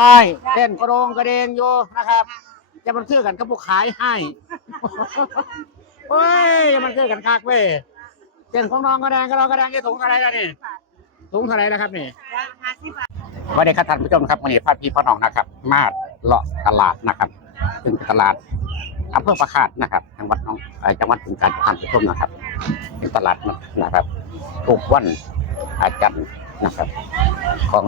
น้อยเต้นกระโดงกระเดงอยู่นะครับจะมันคือกันกับผู้ขายให้เฮ้ยจะมันคือกันคักเว้ยเต้นของน้องกระแดงกระโดงกระแดงยี่ถุงเท่าไหรแล้วนี่ถุงเท่าไหรแล้วครับนี่ห้าสิบบาทสวัสดีครับท่านผู้ชมครับวันนี้พาพี่พ่อน้องนะครับ มาเลาะตลาดนะครับเป็นตลาดอำเภอประคาดนะครับจังหวัดน้องเอ่อจังหวัดบึงกาฬท่านผู้ชมนะครับ เป็นตลาดนะครับทุกวันอาจันทร์ นะครับ ของ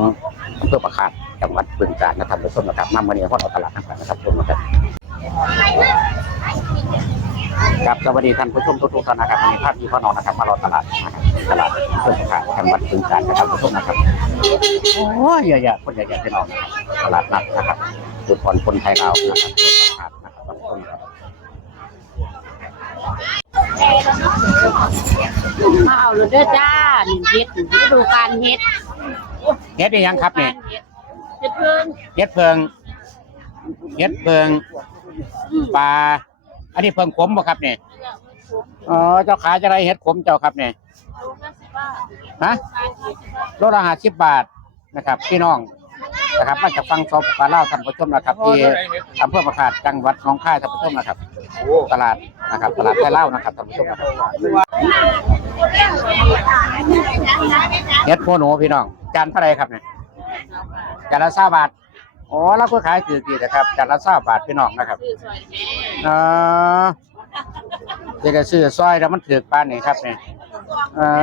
อำเภอประคาดจังหวัดบึงกาฬนะครับท่านผู้ชมนะครับมาวันนี้พอเราตลาดต่างๆนะครับชมนะครับครับสวัสดีท่านผู้ชมทุกๆท่านนะครับวันนี้พาพี่พ่อน้องนะครับมารอตลาดนะครับตลาดอำเภอประคาดจังหวัดบึงกาฬนะครับท่านผู้ชมนะครับโอ้ยเยอะๆคนเยอะๆพี่น้องตลาดนัดนะครับจุดผ่อนคนไทยเรานะครับประกาศนะครับบางคนครับ มาเอาเลยเด้อจ้าหนึ่งเฮ็ดฤดูการเฮ็ดเฮ็ดได้ยังครับเนี่ยเฮ็ดเพิ่งเฮ็ดเพิงเฮ็ดเพิงปลาอันนี้เพิงขมบ่ครับเนี่ยอ๋อเจ้าขายจะไรเฮ็ดขมเจ้าครับเนี่ยฮะโลละห้าสิบบาทนะครับ พี่น้อง นะครับมาจากฟังซอบปลาเล่าวท่านผู้ชมนะครับที่อำเภอประคาดจังหวัดหนองคายท่านผู้ชมนะครับตลาดนะครับตลาดไทยเล่าวนะครับท่านผู้ชมนะครับเฮ็ดโพหนูพี่น้องจานเท่าไหรครับเนี่ยจานละ20บาทอ๋อเราก็ขายถือกี่นะครับจานละ20บาทพี่น้องนะครับเออจะได้ซื้อซอยแล้วมันถือปานนี่ครับเนี่ยเออ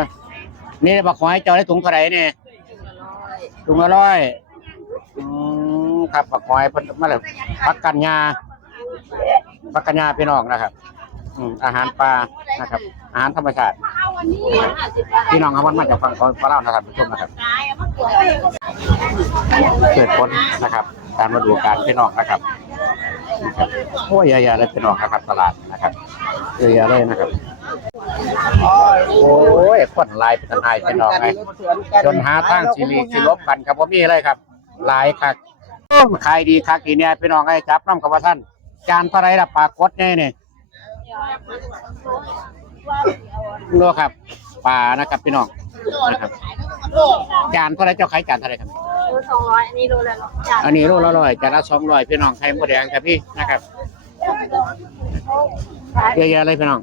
นี่บักหอยเจ้าได้ถุงเท่าไหรเนี่ยถุงละร้อย ครับบักหอยเพิ่นมาแล้วผักกันยาผักกันยาพี่น้องนะครับ อืมอาหารปลานะครับ อาหารธรรมชาติ พี่น้องเอาวันมาจากฝั่งของปลาเล่านะครับผู้ชมนะครับเกิดผลนะครับ การมาดูการพี่น้องนะครับนะครับโอ้ยเยอะแยะเลยพี่น้องนะครับตลาดนะครับเยอะแยะเลยนะครับโอ้ยคนลายเป็นทนายพี่น้องไงจนหาทางชีวิตสิลบกันครับว่ามีอะไรครับลายคัก ขายดีคักทีเนี่ยพี่น้องไอ้จับน้ำกับว่าท่านจานเท่าไหรล่ะปลากดเนี่ยนี่รู้ครับปลานะครับพี่น้องนะครับจานเท่าไรเจ้าขายจานเท่าไรครับโลสองร้อยอันนี้โลละจ้าอันนี้โลละร้อยจานละสองร้อยพี่น้องไข่มดแดงครับพี่นะครับเยอะแยะเลยพี่น้อง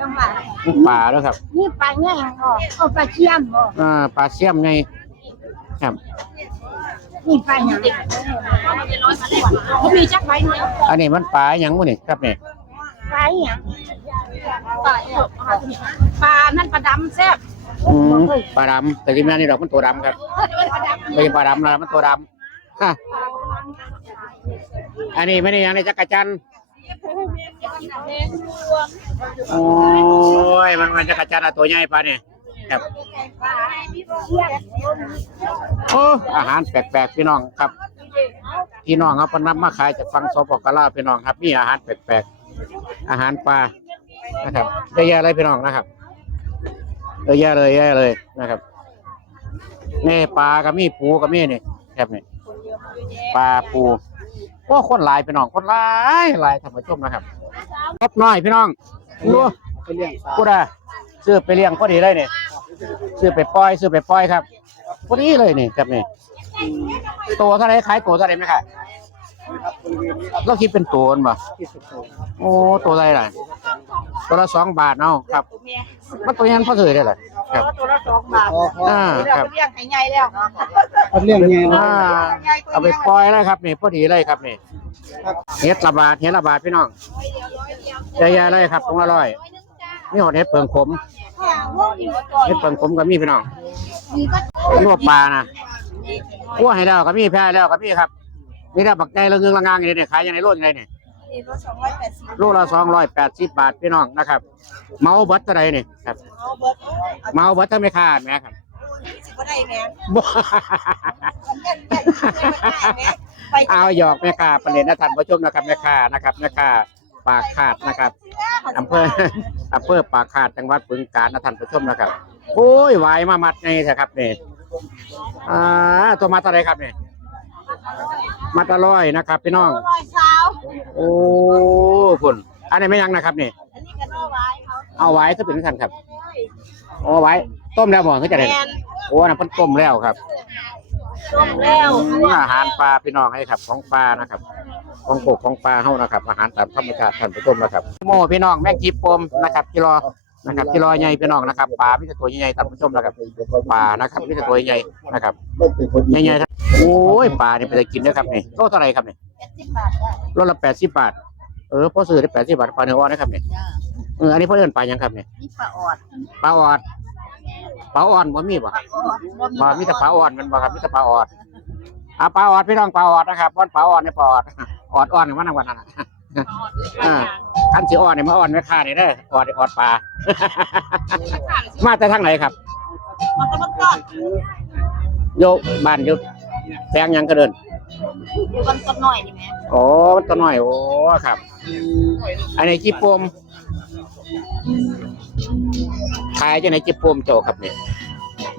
จังหวะนี่ปลาด้วยครับนี่ปลาแง่งอ๋อเอาปลาเชี่ยมอ๋ออ่าปลาเสี่ยมไงครับ นี่ปลาหยังเขามีจักไว้เนี่ยอันนี้มันปลาอย่างวะนี่ครับเนี่ยปลาหยังปลาปลานั่นปลาดำแซ่บอืมปลาดำแต่ที่แม่นี่ดอกมันตัวดำครับไม่ใช่ปลาดำนะมันตัวดำฮะอันนี้ไม่ได้หยังในจักรจันทร์โอ้ยมันมันจักรจันทร์อะตัวใหญ่ปลาเนี่ย ครับโอ้อาหารแปลกๆพี่น้องครับพี่น้องครับเพนนำมาขายจากฟังสปปลาวพี่น้องครับมีอาหารแปลกๆอาหารปลานะครับเยอะแยะเลยพี่น้องนะครับเยอะแยะเลยเยอะแยะเลยนะครับนี่ปลาก็มีปูก็มีนี่ครับนี่ปลาปูโอ้คนหลายพี่น้องคนหลายหลายท่านผู้ชมนะครับครบน้อยพี่น้องดูไปเลี้ยงปลากูได้ซื้อไปเลี้ยงพอดีเลยเนี่ย ซื้อไปปล่อยซื้อไปปล่อยครับพอดีเลยนี่ครับนี่ตัวเท่าไหรขายตัวเท่าไหรไหมครับครับบริเวณนี้ครับเราคิดเป็นตัวมั้ที่สุดโต่งโอ้ตัวอะไรล่ะตัวละสองบาทเนาะครับ มันตัวยังพอถือได้เลยครับตัวละสองบาทพอพออ่าเดี๋ยวครับเรียกให้ใหญ่แล้วเขาเลี้ยงไงนะอ่าเอาไปปล่อยแล้วครับนี่พอดีเลยครับนี่ครับเฮ็ดละบาทเฮ็ดละบาทพี่น้องใหญ่ๆเลยครับตรงละร้อย นี่หอดเฮ็ดเปิงขมเฮ็ดเปิงขมก็มีพี่น้องนวดปลานะกั้วให้แล้วก็มีแพ้แล้วก็มีครับนี่ได้บักใจละเงืองละงางอย่างนี้เนี่ยขายยังไงโลยังไงเนี่ยนี่รถสองร้อยแปดสิบโลละสองร้อยแปดสิบบาทพี่น้องนะครับ เมาเบิดอะไรนี่ครับเอาเบิร์ดเมาเบิดถ้าไม่ขาดแหม่ครับสิบก็ได้แม่บ่เอาหยอกแม่ค้าประเด็นนะท่านผู้ชมนะครับแม่ค้านะครับแม่ค้า ปากขาดนะครับอำเภออำเภอปากขาดจังหวัดบึงกาฬนะท่านผู้ชมนะครับโอ้ยไหวายมามัดนี่เถอะครับนี่อ่าตัวมาตัวไหนครับนี่มาตะร้อยนะครับ พี่น้องร้อยเช้าโอ้คุณอันนี้ไม่ยังนะครับนี่อันนี้ก็นอไว้เขาเอาไว้ถ้าเป็นท่านครับโอ้ไว้ต้มแล้วบ่คือจะได้แมนโอ้อันนั้นเพิ่นต้มแล้วครับต้มแล้วอืมอาหารปลาพี่น้องให้ครับของปลานะครับ ของโกกของปลาเฮานะครับอาหารตามธรรมชาติท่านผู้ชมนะครับโมพี่น้องแม่งจีปมนะครับกิโลนะครับกิโลใหญ่พี่น้องนะครับปลาไม่ใช่ตัวใหญ่ๆท่านผู้ชมนะครับปลานะครับไม่ใช่ตัวใหญ่ๆนะครับใหญ่ๆท่านโอ้ยปลานี่ไปได้กินนะครับนี่โลเท่าไหร่ครับนี่สิบบาทจ้ะโลละแปดสิบบาทเออพอซื้อได้แปดสิบบาทปลาเนื้ออ่อนนะครับนี่จ้าเอออันนี้พ่อเอิ้นปลาหยังครับนี่นี่ปลาออดปลาออดปลาอ่อนบ่มีบ่ปลาออดมามีแต่ปลาอ่อนแมันบ่ครับมีแต่ปลาอ่อนอ่าปลาอ่อนพี่น้องปลาอ่อนนะครับวันปลาอ่อนในปลาอ่อน อ่อนอ่อนมันทั้งวันนั่นน่ะอ่าคันสิอ่อนนี่มาอ่อนไม่ค่านี่เด้ออ่อนนี่อ่อนปลา มาแต่ทางไหนครับ มันก็มันก่อนโยบ้านโยแพงหยังก็เดินอยู่กันสักหน่อยนี่แม่โอ้มันตัวน้อย โอ้ครับ อันนี้จิปมขายจังไหนจิปมเจ้าครับเนี่ย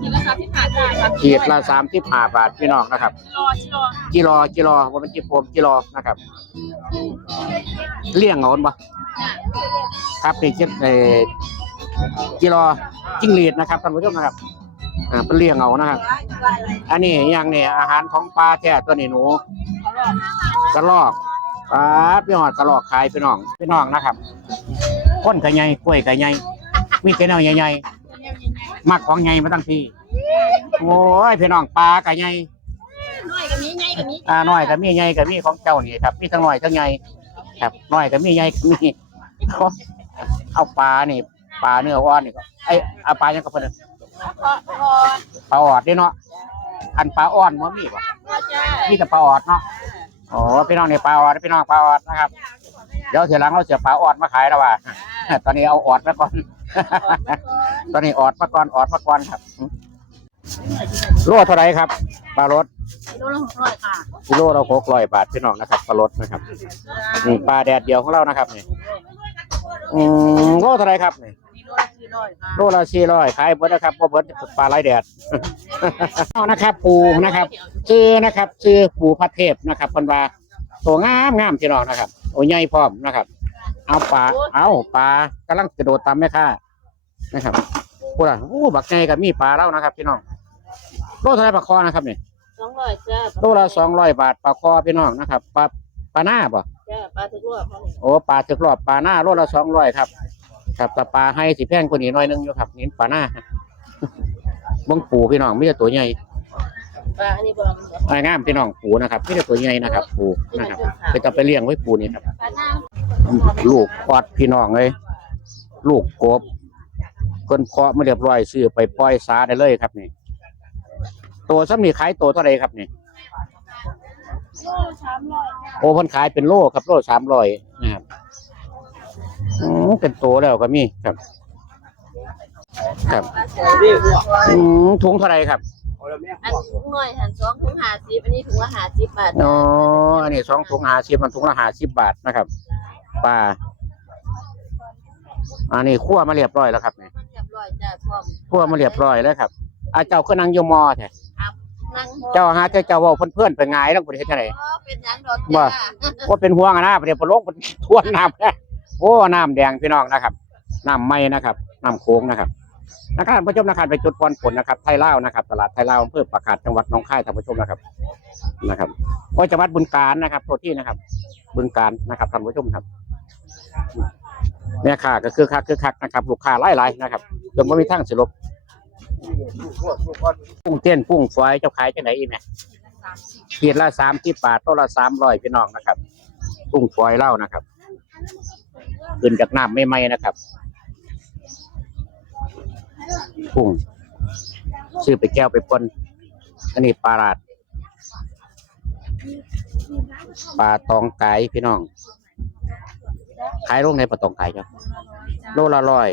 นี่ราคาที่ผ่านได้ค่ะขีดละสามที่ห้าบาทพี่น้องนะครับรอชิรอกิโลกิโลว่ามันจิปมกิโลนะครับ เลี้ยงเอาบ่ครับนี่เจ็ดเอ่อกิโลจิ้งหรีดนะครับท่านผู้ชมนะครับอ่าเป็นเลี้ยงเอานะครับ อันนี้อย่างนี้อาหารของปลาแท้ตัวนี้หนูกระลอกปลาพี่หอดกระลอกขายพี่น้องพี่น้องนะครับก้นกระไงกล้วยกระไงมีแต่แนวใหญ่ๆ มักของใหญ่มาตั้งที่โอ้ยพี่น้องปลากระไงน้อยกับนี้ใหญ่กับนี้อ่าน้อยก็มีใหญ่ก็มีของเจ้านี่ครับมีทั้งน้อยทั้งใหญ่ครับน้อยก็มีใหญ่ก็มีเอาเอาปลานี่ปลาเนื้ออ่อนนี่ก็ไอยเอาปลายังก็เพิ่นพอพอปลาออดเด้เนาะอันปลาอ่อนมันมีบ่จ้ามีแต่ปลาออดเนาะอ๋อพี่น้องนี่ปลาออดพี่น้องปลาออดนะครับ เดี๋ยวทีหลังเราเสียปลาออดมาขายแล้วว่าตอนนี้เอาออดมาก่อน ตอนนี้ออดมาก่อนออดมาก่อนครับโลเท่าไหรครับปลารสกิโลละหกร้อยค่ะกิโลเราหกร้อยบาทพี่น้องนะครับปลารสนะครับนี่ปลาแดดเดียวของเรานะครับนี่อืมโลเท่าไหรครับนี่กิโลละสี่ร้อยค่ะโลละสี่ร้อยขายเบิดนะครับเพราะเบิดปลาไหลแดดเอานะครับ ปูนะครับซื้อนะครับซื้อปูพัดเทพนะครับเพันว่าตัวงามงามพี่น้องนะครับ โอ้ใหญ่พร้อมนะครับ เอาปลาเอาปลากำลังกระโดดตามแม่ค้านะครับพูดอะโอ้บักไงกับมีปลาแล้วนะครับ พี่น้องโลเท่าไหรปลาคอนะครับนี่สองร้อยจ้าโลละสองร้อยบาทปลาคอพี่น้องนะครับปลาปลาหน้าป่ะจ้าปลาทุกรอบเขาเนี่ยโอ้ปลาถึกรอบปลาหน้าโลละสองร้อยครับครับแต่ปลาให้สิแพงกว่านี้หน้อยนึงอยู่ครับนี่ปลาหน้าเบังปูพี่น้องไม่ใช่ตัวใหญ่ ปลาอันนี้ปลาไอ้งามพี่น้องปูนะครับไม่ใช่ตัวใหญ่นะครับ ปูนะครับไปจะไปเลี้ยงไว้ปูนี่ครับ ปลาหน้าลูกปอดพี่น้องเลยลูกกบเพิ่นเพาะมาเรียบร้อยซื้อไปปล่อยสาได้เลยครับนี่ ตัวซ้ำนี่ขายตัวเท่าไหรครับนี่ โลละสามร้อยโอ้เพิ่นขายเป็นโลครับ โลสามร้อยนะครับอืมเป็นตัวแล้วก็มีครับ ครับนี่พวกอืมถุงเท่าไหรครับเอาละแม่อันถุงหน่อยหันสองถุงห้าสิบอันนี้ถุงละห้าสิบบาทอ๋ออันนี้สองถุงห้าสิบมันถุงละห้าสิบบาทนะครับปลาอันนี้คั่วมาเรียบร้อยแล้วครับเนี่ยมันเรียบร้อยจ้าพร้อมคั่วมาเรียบร้อยแล้วครับอาเจ้าก็นั่งอยู่มอแท้นั่งเจ้าหาเจ้าเจ้าเว่าเพื่อนๆไปงายแล้วบ่ได้เฮ็ดจังไดอ๋อเป็นหยังดอกบ่จ้าว่าเป็นห่วงอะนะบ่ได้บ่ลงบ่ท่วนน้ำแท้โอ้น้ำแดงพี่น้องนะครับน้ำไหม้นะครับน้ำโค้งนะครับ นะครับท่านผู้ชมนะครับไปจุดพรผลนะครับไทยเลานะครับ ตลาดไทยเลาอำเภอประกาศจังหวัดหนองคายท่านผู้ชมนะครับนะครับโอ้ยจังหวัดบึงกาฬนะครับโทษที่นะครับ บึงกาฬนะครับท่านผู้ชมครับแม่ค้าก็คือคักคือคักนะครับ ลูกค้าหลายๆนะครับจนบ่มีทางสิลบปุ้งเต้นปุ้งฝอยเจ้าขายจังไหนอีแม่ขีดละสามที่บาทต้นละสามร้อยพี่น้องนะครับปุ้งฝอยเล่านะครับขึ้นจากน้ำไม่ไหมนะครับ ปุ้งซื้อไปแก้วไปปนอันนี้ปลาลาดปลาตองไก่พี่น้องขายโรงในปลาตองไก่ครับ โลละร้อย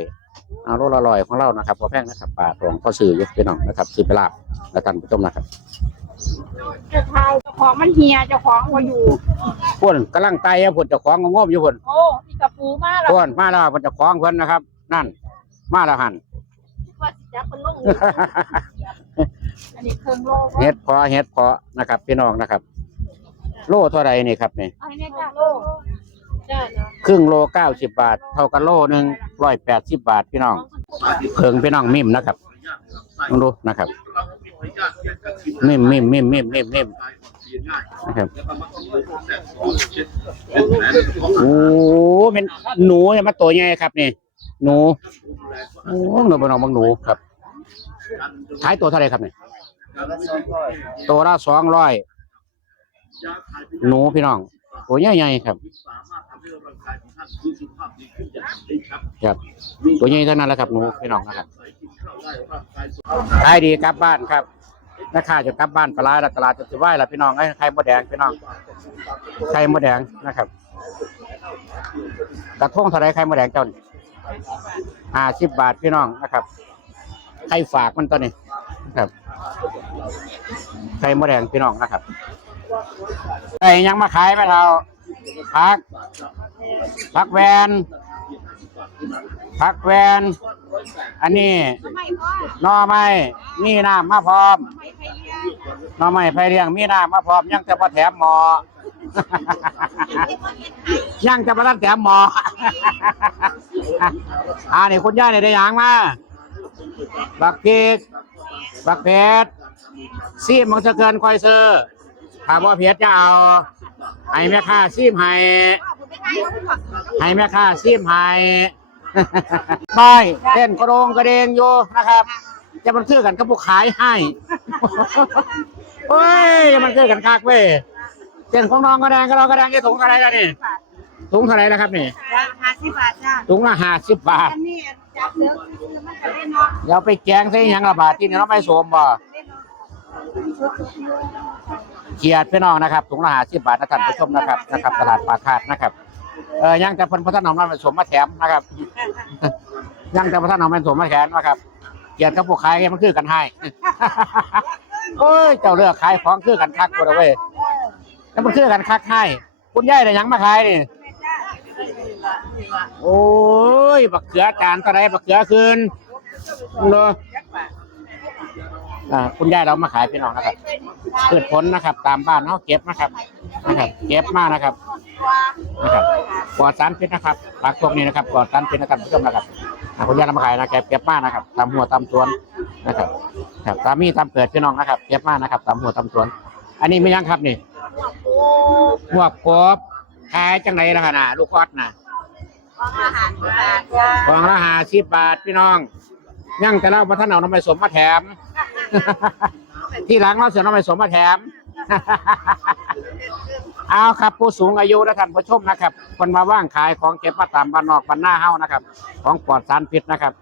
เอาโลละร้อยของเรานะครับพอแพงนะครับปลาตองเขาซื้ออยู่พี่น้องนะครับซื้อไปลาบแล้วท่านผู้ชมนะครับเจ้าของมันเฮียเจ้าของมาอยู่พ่นกำลังไต่อะพ่นเจ้าของก็งบอยู่พ่นโอ้พี่กระปูมาแล้วพ่นมาแล้วพ่นเจ้าของเพิ่นนะครับ นั่น มาแล้วหัน ว่าสิจับมันลงอันนี้เครื่องโลเฮ็ดพอเฮ็ดพอนะครับพี่น้องนะครับ โลเท่าไรนี่ครับนี่อันนี้จ้าโลจ้าเนาะครึ่งโลเก้าสิบบาท เท่ากับโลหนึ่งร้อยแปดสิบบาทพี่น้องเพิงพี่น้องมิมนะครับลองดูนะครับมิมมิมมิมมิมมิมมิมนะครับโอ้เป็นหนูเนี่ยมาตัวใหญ่ครับนี่ หนูโอ้หนูเป็นน้องบางหนูครับขายตัวเท่าไรครับเนี่ยแล้วร้อยตัวละสองร้อยหนูพี่น้องตัวใหญ่ๆครับครับตัวใหญ่เท่านั้นแหละครับหนูพี่น้องนะครับขายดีกลับบ้านครับราคาจะกลับบ้านปลาร้าแล้วตลาดจะไหวล้วพี่น้องไอ้ไข่มดแดงพี่น้องไข่มดแดงนะครับกระทงเท่าไรไข่มดแดงเจ้านี่ ห้าสิบบาทพี่น้องนะครับไข่ฝากมันตัวนี้นะครับไข่มดแดงพี่น้องนะครับไอ้ยังมาขายไหมเราพักพักแวนพักแวน อันนี้ไม่พ่อหน่อไม้มีน้ำมาพร้อมไม่ใหน่อไม้ไฟเรียงมีน้ำมาพร้อมยังจะมาแถมหมอ ยังจะมารับแถมหมอ อ่านี่คุณย่าเนี่ยได้ยังมาบักพริกบักเพชรซีมมันจะเกินคอยซื้อถ้าว่าเพชรจะเอาให้แม่ค้าซีมให้ไม่ให้แม่ค้าซีมให้น้อยเต้นกระโดงกระเดงอยู่นะครับ จะมันคือกันกับผู้ขายให้เฮ้ยจะมันคือกันคักเว้ย เต้นของน้องกระแดงก็เรากระแดงจะถุงเท่าไหรแล้วนี่ถุงเท่าไหรแล้วครับนี่จ้าห้าสิบบาทจ้าถุงละห้าสิบบาท อันนี้จับเลือกคือมันจะได้เนาะเดี๋ยวไปแกงใส่หยังละบาทที่นี่เราไม่สวมบ่เขียดพี่น้องนะครับถุงละห้าสิบบาทนะท่านผู้ชมนะครับนะครับ ตลาดปากคาดนะครับเออยังจะเพิ่นพัฒนามาเป็นสมมาแถมนะครับ ยังจะพัฒนาเป็นสมมาแถมนะครับ เกียรติกับผู้ขายมันคือกันให้ โอ้ย เจ้าเลือกขายของคือกันคักกูละเว้ย แล้วมันคือกันคักให้คุณยายได้หยังมาขายนี่ โอ้ยบักเขือจานเท่าไรบักเขือคืนเนาะอ่าคุณยายเรามาขายพี่น้องนะครับพืชผลนะครับ ตามบ้านเขาเก็บนะครับนะครับเก็บมานะครับนะครับปลอดสารพิษนะครับผักพวกนี้นะครับปลอดสารพิษนะครับผู้ชมนะครับอ่าคุณยายนำมาขายนะเก็บเก็บมากนะครับตามหัวตามสวนนะครับครับตามมีตามเกิดพี่น้องนะครับ เก็บมากนะครับตามหัวตามสวน อันนี้ไม่ยังครับนี่ หมวกกบขายจังไหนล่ะนะลูกออดนะของอาหารบาทจ้ากล่องละห้าสิบบาทพี่น้อง ยังแต่เราพัฒนาน้ำไปสมมาแถม ที่หลังเราเสียน้ำไปสมมาแถม เอาครับผู้สูงอายุและท่านผู้ชมนะครับ คนมาว่างขายของเก็บมาตามบ้านนอกบ้านหน้าเฮานะครับ ของปลอดสารพิษนะครับ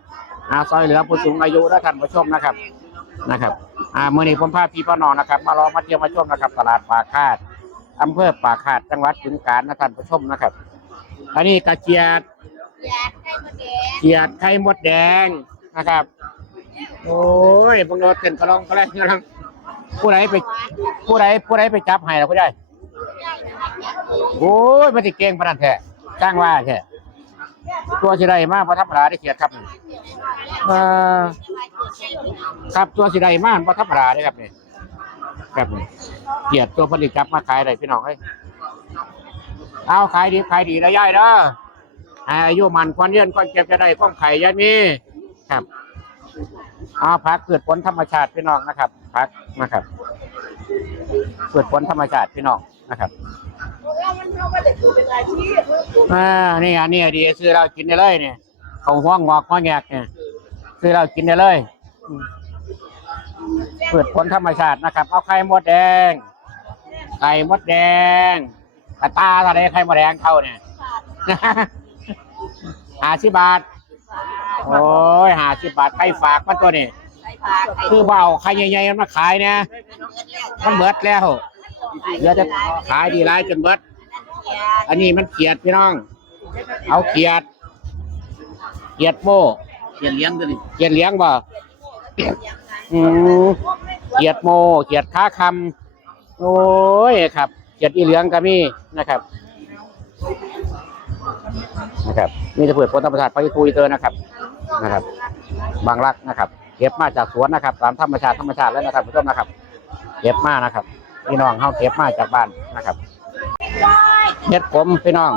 อาซอยเหลือผู้สูงอายุและท่านผู้ชมนะครับนะครับอ่าเมื่อนี้ผมพาพี่พ่อน้องนะครับ มารอมาเที่ยวมาชมนะครับ ตลาดปากคาด อำเภอปากคาดจังหวัดบึงกาฬนะท่านผู้ชมนะครับ อันนี้กระเจียดอยากให้มาแดงเกียดไข่มดแดงนะครับ โอ้ยบังโดดเต้นกระลองกระแรงกระลองผู้ใดไปผู้ใดผู้ใดไปจับให้ล่ะผู้ใดโอ้ยมันสิเก่งปานนั้นแท้จ้างว่าแท้ตัวสิได้มาบ่ธรรมดาได้เกียดครับเอ่อครับตัวสิได้มาบ่ธรรมดาเด้ครับนี่ค รับนี่เกียดตัวผลิตจับมาขายอะได้พี่น้องเอ้ยเอาขายดีขายดีแล้วยายเด้ออายุมันควรเยือนควรเก็บจะได้ความไข่ยันมีครับเอาพักเกิดผลธรรมชาติพี่น้องนะครับพักนะครับเกิดผลธรรมชาติพี่น้องนะครับอ่านี่อันนี้ดีซื้อเรากินได้เลยเนี่ยเขาห้องงอกห้องแงกเนี่ยซื้อเรากินได้เลยอื เกิดผลธรรมชาตินะครับ เอาไข่มดแดง ไข่มดแดงกระตาอะไรไข่มดแดงเข้าเนี่ยห้าสิบบาท โอ้ยห้าสิบบาทใครฝากมันตัวนี้ใส่ผักคือเบาใครใหญ่ๆมันมาขายเนี่ยมันเบิดแล้วเดี๋ยวจะขายดีไรจนเบิด อันนี้มันเขียดพี่น้อง เอาเขียด เขียดโม่เขียนเลี้ยงตัวนี้เขียดเลี้ยงบ่ อืมเขียดโมเขียดค้าคำโอ้ยครับเขียดอีเหลืองก็มีนะครับนะครับนี่จะเปิดผลธรรมชาติไปคุยเตอร์นะครับนะครับ บางรักนะครับเก็บมาจากสวนนะครับ ตามธรรมชาติธรรมชาติแล้วนะครับผู้ชมนะครับเก็บมานะครับพี่น้องเขาเก็บมาจากบ้านนะครับเห็ดขมพี่น้อง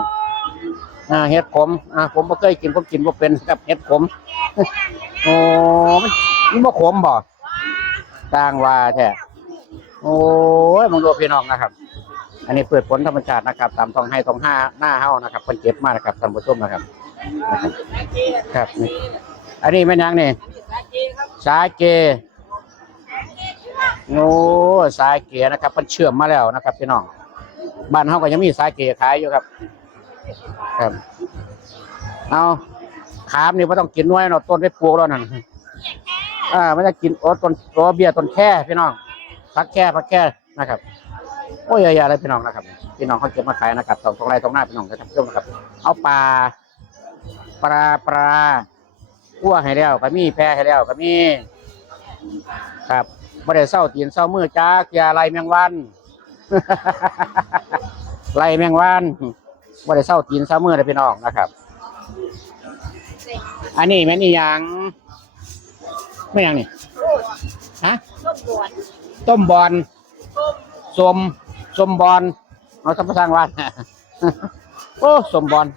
อ่าเห็ดขมอ่าผมไม่เคยกินผมกินบ่เป็นกับเห็ดขมโอ้มันมันบ่ขมบ่ ต่างว่าแท้โอ้ยมึงดูพี่น้องนะครับ อันนี้เปิดผลธรรมชาตินะครับ ตามท้องให้ท้องห้าหน้าเฮานะครับเพิ่นเก็บมากนะครับท่านผู้ชมนะครับนะครับครับนี่อันนี้แม่นยังนี่สาเกโอ้สาเกนะครับเพิ่นเชื่อมมาแล้วนะครับ พี่น้องบ้านเฮาก็ยังมีสาเกขายอยู่ครับ ครับ เอาขามนี่บ่ต้องกินน้อยเนาะต้นไปปลูกแล้วนั่น อ่ามันจะกินโอ้ต้นโอ้เบี้ยต้นแค่พี่น้องพักแค่พักแค่นะครับโอ้ยอย่าๆเลยพี่น้องนะครับพี่น้องเขาเก็บมาขายนะครับตรงตรงไรตรงหน้าพี่น้องนะครับเพื่อนนะครับ เอาปลาปลาปลากั้วให้แล้วก็มีแพรให้แล้วก็มี ครับบ่ได้เศร้าตีนเศร้ามือจ้าเกียไรแมงวันไรแมงวันบ่ได้เศร้าตีนเศร้ามือเลยพี่น้องนะครับ อันนี้แม่นอีหยัง ไม่หยังนี่ฮะต้มบอลสมสมบอลเอาสัมปทานวันโอ้สมบอล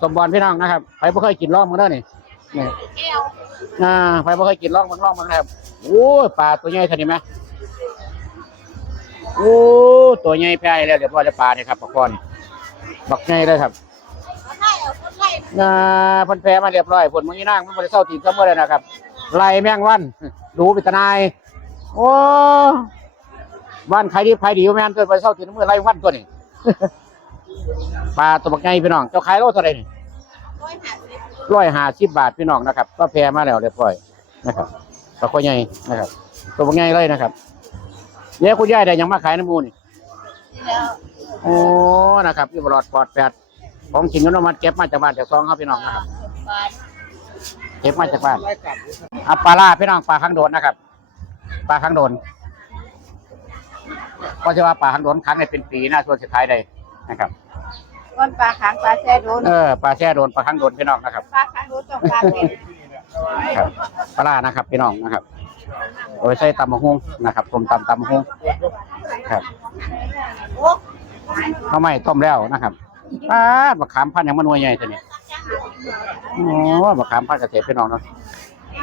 สมบอลพี่น้องนะครับใครบ่เคยกินล่องมันเด้อนี่นี่อ่าใครบ่เคยกินล่องมันล่องมันนะครับโอ้ยปลาตัวใหญ่เท่านี้ไหมโอ้ตัวใหญ่แพ้แล้วเรียบร้อยแล้วปลาเนี่ยครับปลาคอนบักใหญ่เลยครับอ่าเพันแพ้มาเรียบร้อยผลมึงนี่นั่งมันบ่ได้เศร้าตีนเสมอเลยนะครับ ไล่แมงวันดูปิตนายโอ้บ้านใครดีใครดีแม่นตัวไปเศร้าตีนมือไล่วันตัวนี้ปลาตัวบักใหญ่พี่น้องเจ้าขายโลเท่าไหร่นี่ร้อยห้าสิบบาทพี่น้องนะครับ ก็แพมาแล้วเรียบร้อยนะครับปลาข้อใหญ่นะครับ ตัวบักใหญ่เลยนะครับเนี่ยคุณยายได้หยังมาขายน้ำมูนี่โอ้นะครับพี่บลอดปลอดแปดของกินกันเอามาเก็บมาจากบ้านจากซองเขาพี่น้องนะครับ เก็บมาจากบ้านอะปลาล่าพี่น้องปลาข้างโดนนะครับ ปลาข้างโดน ก็จะว่าปลาข้างโดนครั้งในเป็นปีหน้าส่วนสุดท้ายใดนะครับก้อนปลาขางปลาแช่โดนเออปลาแช่โดนปลาข้างโดนพี่น้องนะครับปลาขางโดนต้องปลาเด็ดครับปลาล่านะครับพี่น้องนะครับโอ้ยใส่ตำมะฮุงนะครับต้มตำตำมะฮุงครับข้าวไหม้ต้มแล้วนะครับปลาดมะขามพันธุ์ยังมันหน่วยใหญ่ตัวนี้ โอ้มะขามพันธุ์เกษตรพี่น้องเนาะ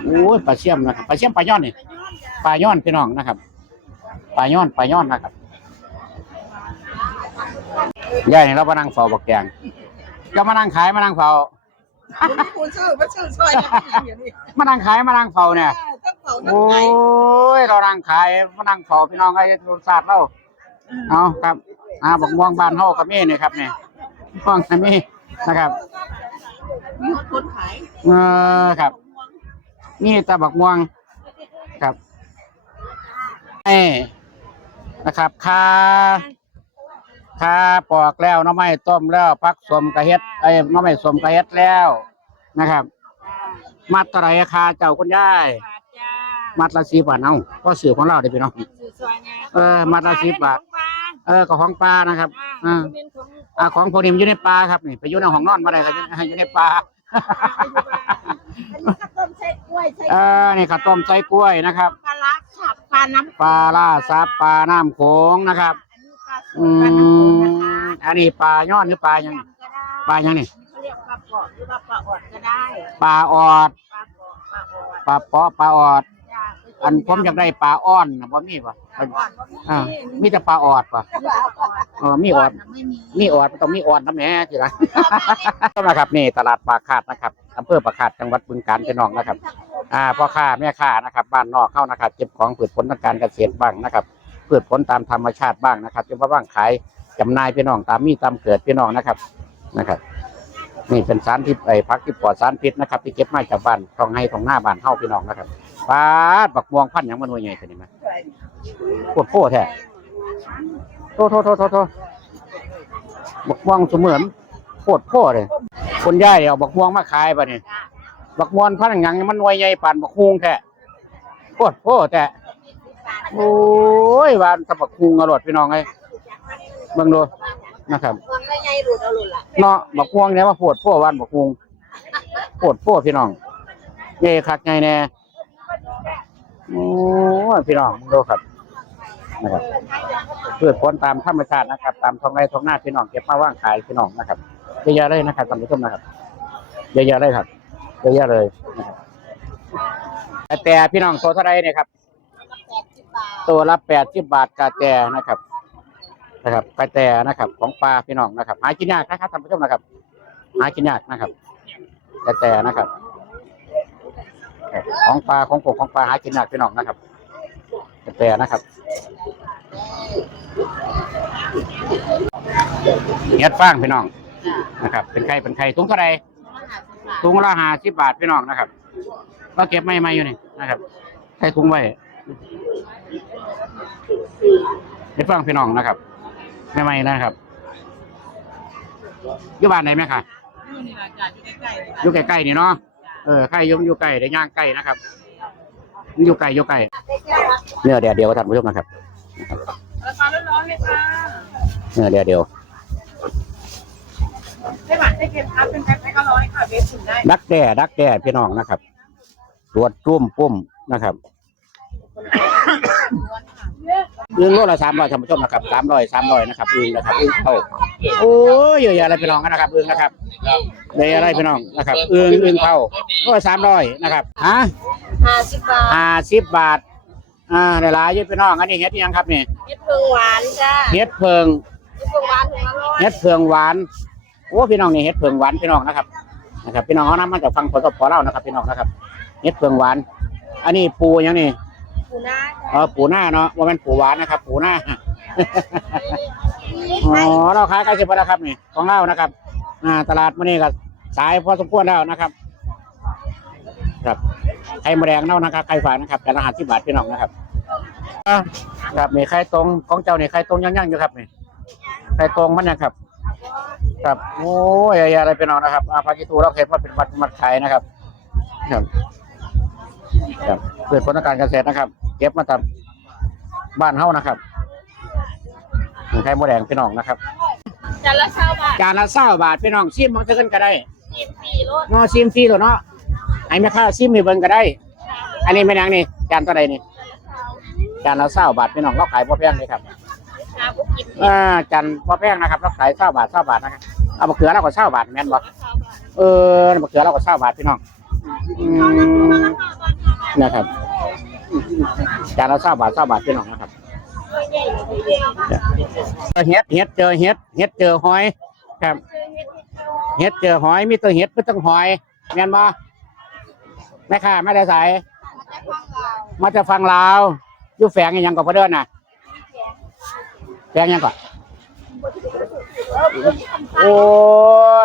โอ้ยปลาเชี่ยมนะครับปลาเชี่ยมปลาย่อนนี่ปลาย่อนพี่น้องนะครับปลาย่อนปลาย่อนนะครับยายนี่เรามานั่งเฝ้าบักแกงก็มานั่งขายมานั่งเฝ้าคุณชื่อมาชื่อซอยอย่างนี้มานั่งขายมานั่งเฝ้าเนี่ยต้องเผาโอ้ยเรานั่งขายมานั่งเฝ้าพี่น้องไอ้รสชาติเราเอาครับอ่าบอกม่วงบานเฮากับมีนี่ครับนี่ม่วงกับมีนะครับ คนขายเออครับ นี่ตาบักม่วงครับนี่นะครับคาคาปอกแล้วหน้ำไม้ต้มแล้วพักสมกระเฮ็ดไอ้ยหน้ำไม้สมกระเฮ็ดแล้วนะครับ มัดเท่าไหรคาเจ้าคุณยายบาทจ้ามัดละสิบบาทเอาก็เสือของเราเด้อพี่น้องชื่อซอยไงเออมัดละสิบบาทเออก็ของปลานะครับอ่าเป็นข องอ่าของพวกนี้มันอยู่ในปลาครับนี่ไปอยู่ในห้องนอนมาได้ก็อยู่ในปลาต้มใส่กล้วยใส่เออนี่ข้าวต้มใส่กล้วยนะครับปลาลักฉับปลาน้ำปลาล่าซับปลาน้ำโขงนะครับอันนี้ปลาสูตรปลาน้ำโขงนะคะอืมอันนี้ปลาย้อนหรือปลายังก็ได้ปลายังนี่เขาเรียกปลาเกาะหรือว่าปลาออดก็ได้ปลาออดปลาเกาะปลาออดปลาเปาะปลาออด อันผมอยากได้ปลาอ้อนนะบ่มีป่ะอ่ามีแต่ปลาออดป่ะเออมีออดไม่มีมีออดมันต้องมีออดน้ำแหน่จีละนะครับนี่ตลาดปลาขาดนะครับอำเภอปลาขาดจังหวัดบึงกาฬพี่น้องนะครับ อ่าพ่อค้าแม่ค้านะครับ บ้านนอกเข้านะครับเก็บของพืชผลทางการเกษตรบ้างนะครับพืชผลตามธรรมชาติบ้างนะครับจะมาบ้างขายจำหน่ายพี่น้องตามมีตามเกิดพี่น้องนะครับนะครับนี่เป็นสารที่ไอ้พักที่ปลอดสารพิษนะครับ ที่เก็บมาจากบ้านทองให้ทองหน้าบ้านเฮาพี่น้องนะครับ ปาดบักม่วงพันธุ์หยังมันห่วยใหญ่ขนาดนี้ไหมปวดโพแท้โทษโทษโทษโทษโทษบักม่วงเสมือนปวดโพเลยคนย่ายเอาบักม่วงมาขายป่ะเนี่ยบักม่วนพันธุ์หยังมันหน่วยใหญ่ปานบักฮุงแท้โคตรโคตรแต่โอ้ยหวานกับบักฮุงอร่อยพี่น้องไอ้เบิ่งดูนะครับมันก็ใหญ่หลุดเอาหลุดละเนาะบักม่วงเนี่ยมาโพดโพหวานบักฮุงโพดโพพี่น้องใหญ่คักใหญ่แน่ โอ้ยพี่น้องเบิ่งดูครับนะครับพืชผลตามธรรมชาตินะครับ ตามท้องไร่ท้องนาพี่น้องเก็บมาว่างขายพี่น้องนะครับเยอะๆเลยนะครับท่านผู้ชมนะครับเยอะๆเลยครับเยอะแยะเลยนะครับแต่พี่น้องโซเท่าไรเนี่ยครับแปดตัวละแปดสิบบาทกาแตนะครับ นะครับกาแตนะครับ ของปลาพี่น้องนะครับ หากินยากนะครับท่านผู้ชมนะครับ หากินยากนะครับกาแตนะครับ ครับของปลาของปกของปลาหากินยากพี่น้องนะครับกาแตนะครับเฮ็ดฟางพี่น้องนะครับ เป็นไข่เป็นไข่ถุงเท่าไหร่ถุงละห้าสิบบาทพี่น้องนะครับ ก็เก็บไม่ไม่อยู่นี่นะครับใส่ถุงไว้เฮ็ดฟางพี่น้องนะครับไม่ไม่นะครับอยู่บ้านไหนไหมคะอยู่ใกล้ๆนี่เนาะ เออใกล้อยุ่อยู่ใกล้ได้ย่างใกล้นะครับมันอยู่ใกล้อยู่ใกล้เนื้อเดียวเดียวท่านผู้ชมนะครับราคาร้อนๆเลยค่ะเนื้อเดียวเดียวได้หวานได้เค็มครับเป็นแพ็คแพ็คละร้อยค่ะเบสถึงได้ดักแด่ดักแด่พี่น้องนะครับตรวจจุ่มปุ้มนะครับ อึ้งโลละสามร้อยท่านผู้ชมนะครับสามร้อยสามร้อยนะครับอึ้งนะครับอึ้งเข้าโอ้ยเยอะแยะอะไรพี่น้องกันนะครับอึ้งนะครับเลยอะไรพี่น้องนะครับอึ้งอึ้งเข้าโลละสามร้อยนะครับฮะห้าสิบบาทห้าสิบบาทอ่าหลายๆอยืดพี่น้องอันนี้เฮ็ดอิหยังครับนี่เม็ดเพิงหวานจ้าเฮ็ดเพิงเม็ดเพิงหวานถึงละร้อยเฮ็ดเพิงหวานโอ้พี่น้องนี่เฮ็ดเพิงหวานพี่น้องนะครับนะครับพี่น้องเอาน้ำมาจากฟังผลกับพอเล่านะครับพี่น้องนะครับเฮ็ดเพิงหวาน อันนี้ปูหยังนี่ ปูนาเออปูหน้าเนาะว่าเป็นปูหวานนะครับ ปูหน้าอ๋อเราขายใกล้สิบแล้วครับนี่ของเรานะครับ อ่า ตลาดมื้อนี้ก็สายพอสมควรแล้วนะครับ ครับไข่มดแดงเน่านะครับไข่ฝางนะครับแต่ละห้าสิบบาทพี่น้องนะครับอ่าครับนี่ไข่ตรงของเจ้านี่ไข่ตรงย่างๆอยู่ครับนี่ไข่ตรงมันยังครับ ครับโอ้ยอะไรพี่น้องนะครับอาพากิตูเราเห็นว่าเป็นมัดมัดขายนะครับ ครับ ครับเกิดผลทางการเกษตรนะครับ เก็บมาทำบ้านเฮานะครับไข่มดแดงพี่น้องนะครับ จานละเช้าบาทจานละเศร้าบาทพี่น้องซิมมันจะขึ้นก็ได้กินสี่รสเนาะซิมฟรีตัวเนาะให้แม่ค้าซิมให้เบิ่งก็ได้ อันนี้แม่นางนี่จานเท่าใดนี่จานละเศร้าบาทพี่น้องเราขายบ่แพงเลยครับชาบุกินอ่าจานบ่แพงนะครับเราขายเศร้าบาทเศร้าบาทนะครับเอามะเขือเราก็เศร้าบาทแม่นบ่ละเช้าบาทเออมะเขือเราก็เศร้าบาทพี่น้องอืม นะครับจานละเศร้าบาทเศร้าบาทพี่น้องนะครับเฮ็ดเฮ็ดเจอเฮ็ดเฮ็ดเจอหอยครับเฮ็ดเจอหอยมีตัวเฮ็ดไม่ต้องหอยแม่นบ่แม่ค้าไม่ได้ใส่มาจะฟังลาวอยู่แฝงยังกับพ่อเดินน่ะแฝงยังก่อนโอ้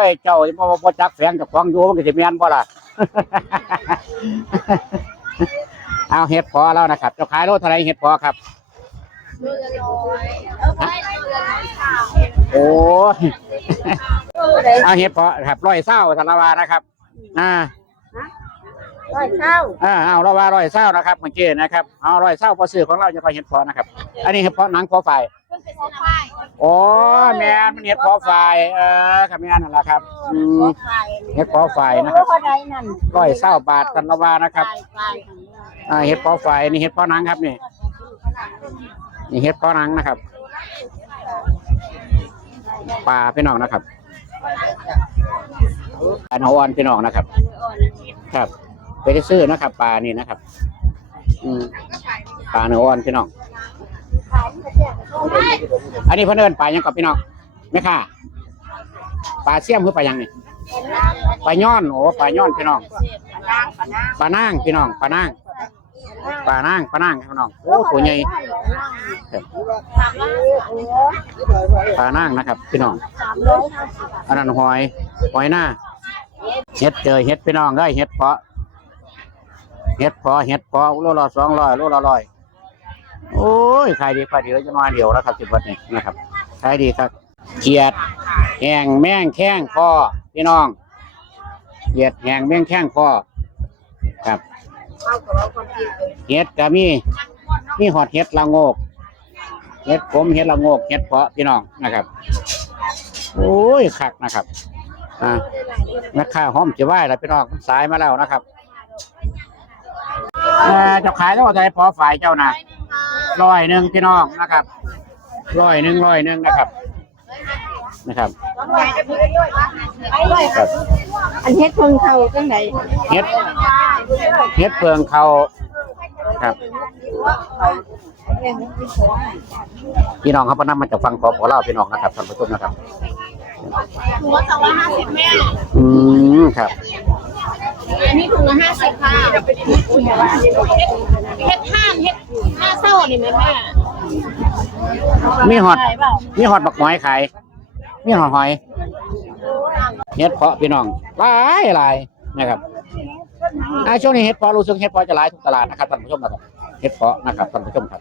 ยเจ้าบ่บ่จักแฝงเจ้าของอยู่มันก็สิแม่นบ่ล่ะ เอาเฮ็ดพอแล้วนะครับเจ้าขายโลเท่าไหร่เฮ็ดพอครับเรือร้อยเออไม่เรือร้อยสามโอ้ยเอาเฮ็ดพอครับร้อยเศร้าธนาวานะครับ อ่า ร้อยเช้าอ่าเอาเราว่าร้อยเศร้านะครับเมื่อกี้นะครับเอาร้อยเศร้าพอซื้อของเราจะไปเห็ดพอนะครับ อันนี้เห็ดพอหนังพอไฟเพิ่งเป็นไฟโอ้แม่นมันเห็ดพอไฟเออครับแม่นนั่นแหละครับอืมเห็ดพอไฟนะครับก็ได้นั่นร้อยเศร้าบาทธนาวานะครับไฟอ่าเห็ดพอไฟนี่เห็ดพอหนังครับนี่นี่เห็ดพอหนังนะครับปลาพี่น้องนะครับปลาเนื้ออ่อนพี่น้องนะครับ ครับ ไปได้ซื้อนะครับปลานี่นะครับ อืมปลาเนื้ออ่อนพี่น้อง อันนี้เพิ่นเอิ้นปลายังกับพี่น้องแม่ค่ะปลาเสี่ยมคือปลายังนี่ปลาย้อนโอ้ปลาย้อนพี่น้องปลานางพี่น้องปลานางปลานางปลานางพี่น้องโอ้ตัวใหญ่ปลานางนะครับ พี่น้องอันนั้นหอยหอยหน้าเฮ็ดเจอเฮ็ดพี่น้องได้เฮ็ดเพาะ เฮ็ดพาะเฮ็ดเพาะโลละสองร้อยโลละร้อยโอ้ยขายดีขายดีแล้วจะมาเดียวแล้วครับสิบวัดนี่นะครับขายดีครับเขียดแหงแม่งแข้งคอพี่น้องเขียดแหงแม่งแข้งคอครับเห็ดก็มีมีหอดเห็ดละโงกเห็ดผมเห็ดละโงกเห็ดเพาะพี่น้องนะครับโอ้ยคักนะครับอ่าแม่ค้าหอมจะไหวแล้วพี่น้องสายมาแล้วนะครับ เอ่อเจะขายแล้วใจพอฝ่ายเจ้านะร้อยหนึ่งพี่น้องนะครับร้อยหนึ่งร้อยหนึ่งนะครับ นะครับครับอันเฮ็ดเพิ่งเข้าจังไดเฮ็ดเฮ็ดเปลืองเขาครับ พี่น้องครับพนำมาจากฟังขอขอเล่าพี่น้องนะครับท่านผู้ชมนะครับถุงละสองร้อยห้าสิบแม่ อืมครับ อันนี้ถุงละห้าสิบค่ะเฮ็ดห้านเฮ็ดห้าเศร้านี่ไหมแม่มีฮอดใช่เปล่ามีฮอดบักหอยขาย มีหอดหอยเฮ็ดเพาะพี่น้องหลายหลายนะครับอ่าช่วงนี้เฮ็ดเพาะรู้สึกเฮ็ดเพาะจะหลายทุกตลาดนะครับท่านผู้ชมนะครับเฮ็ดเพาะนะครับท่านผู้ชมครับ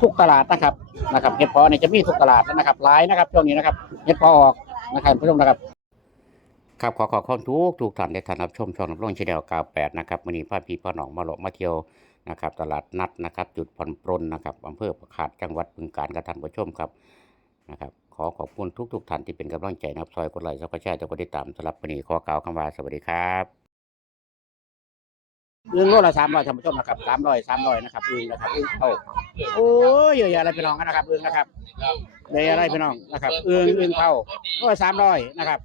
ทุกตลาดนะครับนะครับเฮ็ดเพาะเนี่ยจะมีทุกตลาดนะครับหลายนะครับช่วงนี้นะครับเฮ็ดเพาะออกนะครับท่านผู้ชมนะครับ ครับขอขอบคุณทุกทุกท่านที่ท่านรับชมช่องน้ำร่องชแนล98นะครับวันนี้พาพี่พ่อน้องมาหลอกมาเที่ยวนะครับ ตลาดนัดนะครับ จุดผ่อนปรนนะครับอำเภอประขาดจังหวัดบึงกาฬกระทันผู้ชมครับนะครับขอขอบคุณทุกทุกท่านที่เป็นกำลังใจนะครับซอยกดไลค์ซับสไครต์และกดติดตามสำหรับวันนี้ขอกล่าวคำว่าสวัสดีครับเรื่องโลละสามร้อยท่านผู้ชมนะครับสามร้อยสามร้อยนะครับอึงนะครับอึงเข้าโอ้ยเยอะแยะอะไรพี่น้องนะครับอึงนะครับเลยอะไรพี่น้องนะครับอึงอึงเข้าโลละสามร้อยนะครับ